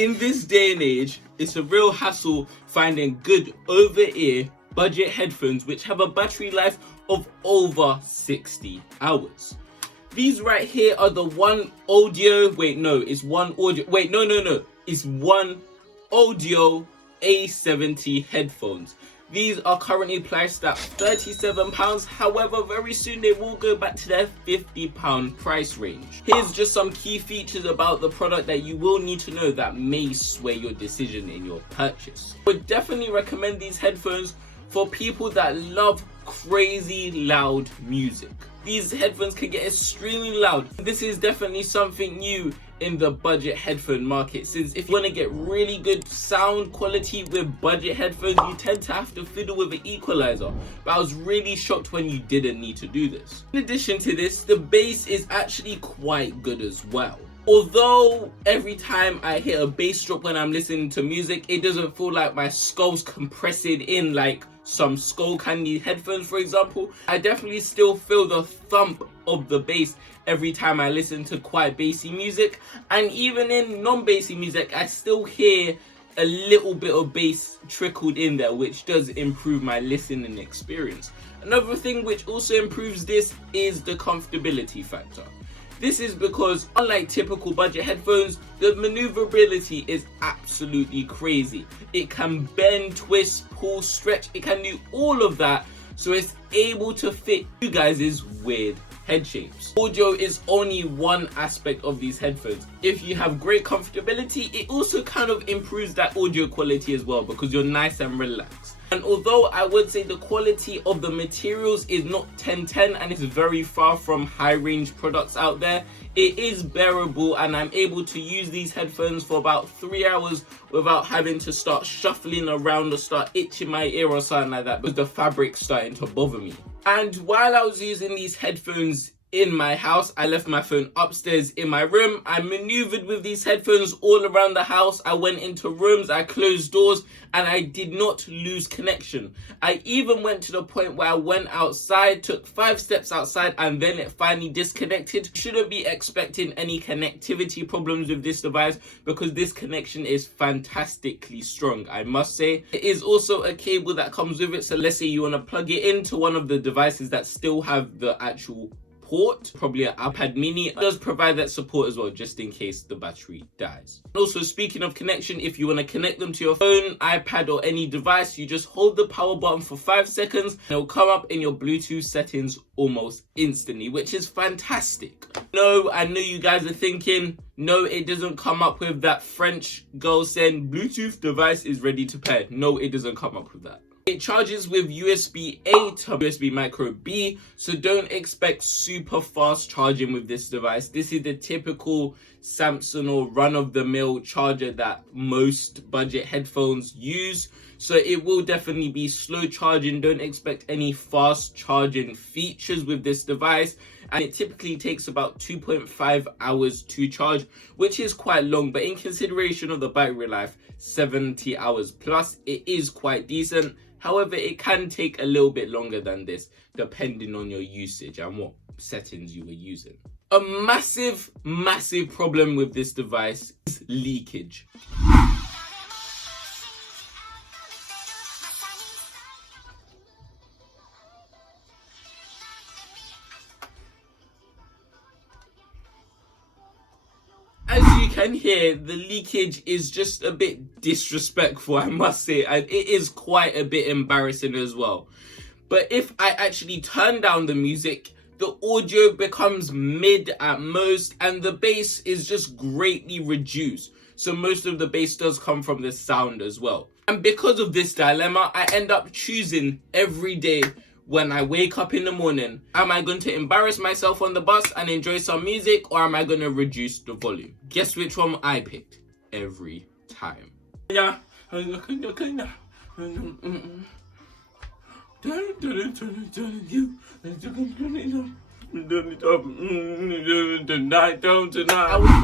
In this day and age, it's a real hassle finding good over-ear budget headphones which have a battery life of over 60 hours. These right here are the OneOdio, it's OneOdio A70 headphones. These are currently priced at £37, however very soon they will go back to their £50 price range. Here's just some key features about the product that you will need to know that may sway your decision in your purchase. I would definitely recommend these headphones for people that love crazy loud music. These headphones can get extremely loud. This is definitely something new in the budget headphone market, since if you want to get really good sound quality with budget headphones, you tend to have to fiddle with an equalizer. But I was really shocked when you didn't need to do this. In addition to this, the bass is actually quite good as well. Although every time I hear a bass drop when I'm listening to music, it doesn't feel like my skull's compressing in like some skull candy headphones, for example. I definitely still feel the thump of the bass every time I listen to quite bassy music, and even in non-bassy music I still hear a little bit of bass trickled in there, which does improve my listening experience. Another thing which also improves this is the comfortability factor. This is because, unlike typical budget headphones, the maneuverability is absolutely crazy. It can bend, twist, pull, stretch, it can do all of that, so it's able to fit you guys' weird head shapes. Audio is only one aspect of these headphones. If you have great comfortability, it also kind of improves that audio quality as well, because you're nice and relaxed. And although I would say the quality of the materials is not 10/10 and it's very far from high range products out there, it is bearable, and I'm able to use these headphones for about 3 hours without having to start shuffling around or start itching my ear or something like that, because the fabric's starting to bother me. And while I was using these headphones in my house, I left my phone upstairs in my room. I maneuvered with these headphones all around the house. I went into rooms, I closed doors, and I did not lose connection. I even went to the point where I went outside, took 5 steps outside, and then it finally disconnected. Shouldn't be expecting any connectivity problems with this device, because this connection is fantastically strong, I must say. It is also a cable that comes with it, so let's say you want to plug it into one of the devices that still have the actual port, probably an iPad mini. It does provide that support as well, just in case the battery dies. And also, speaking of connection, if you want to connect them to your phone, iPad, or any device, you just hold the power button for 5 seconds and it'll come up in your Bluetooth settings almost instantly, which is fantastic. No, I know you guys are thinking, no, it doesn't come up with that French girl saying Bluetooth device is ready to pair. No, it doesn't come up with that. It charges with USB-A to USB micro B, so don't expect super fast charging with this device. This is the typical Samsung or run-of-the-mill charger that most budget headphones use, so it will definitely be slow charging. Don't expect any fast charging features with this device, and it typically takes about 2.5 hours to charge, which is quite long, but in consideration of the battery life, 70 hours plus, it is quite decent. However, it can take a little bit longer than this, depending on your usage and what settings you were using. A massive problem with this device is leakage. As you can hear, the leakage is just a bit disrespectful, I must say, and it is quite a bit embarrassing as well. But if I actually turn down the music, the audio becomes mid at most, and the bass is just greatly reduced. So most of the bass does come from the sound as well. And because of this dilemma, I end up choosing every day when I wake up in the morning, am I going to embarrass myself on the bus and enjoy some music, or am I going to reduce the volume? Guess which one I picked every time. Yeah. I would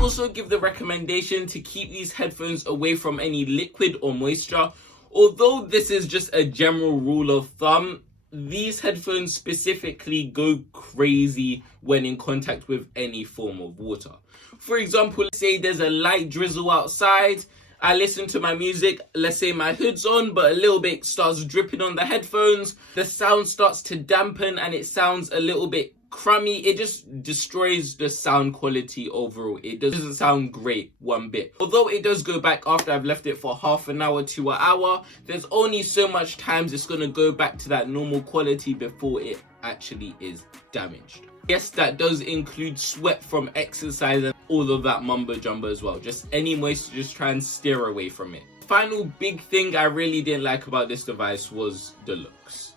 also give the recommendation to keep these headphones away from any liquid or moisture. Although this is just a general rule of thumb, these headphones specifically go crazy when in contact with any form of water. For example, let's say there's a light drizzle outside I listen to my music, let's say my hood's on, but a little bit starts dripping on the headphones. The sound starts to dampen and it sounds a little bit crummy. It just destroys the sound quality overall. It doesn't sound great one bit. Although it does go back after I've left it for half an hour to an hour, there's only so much times it's going to go back to that normal quality before it actually is damaged. Yes, that does include sweat from exercise and all of that mumbo jumbo as well. Just any moisture, just try and steer away from it. Final big thing I really didn't like about this device was the looks.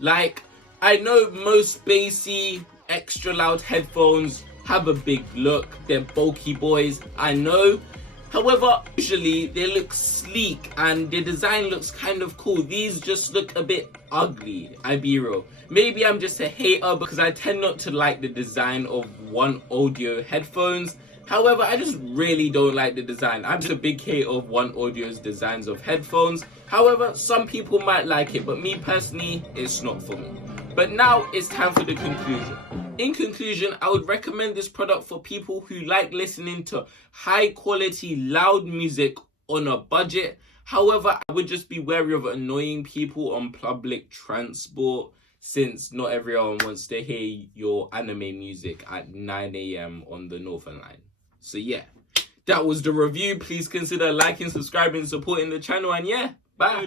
Like, I know most bassy, extra loud headphones have a big look. They're bulky boys, I know. However, usually they look sleek and the design looks kind of cool. These just look a bit ugly, I'll be real. Maybe I'm just a hater because I tend not to like the design of OneOdio headphones. However, I just really don't like the design. I'm just a big hater of OneAudio's designs of headphones. However, some people might like it, but me personally, it's not for me. But now it's time for the conclusion. In conclusion, I would recommend this product for people who like listening to high quality, loud music on a budget. However, I would just be wary of annoying people on public transport, since not everyone wants to hear your anime music at 9 AM on the Northern Line. So yeah, that was the review. Please consider liking, subscribing, supporting the channel, and yeah, bye.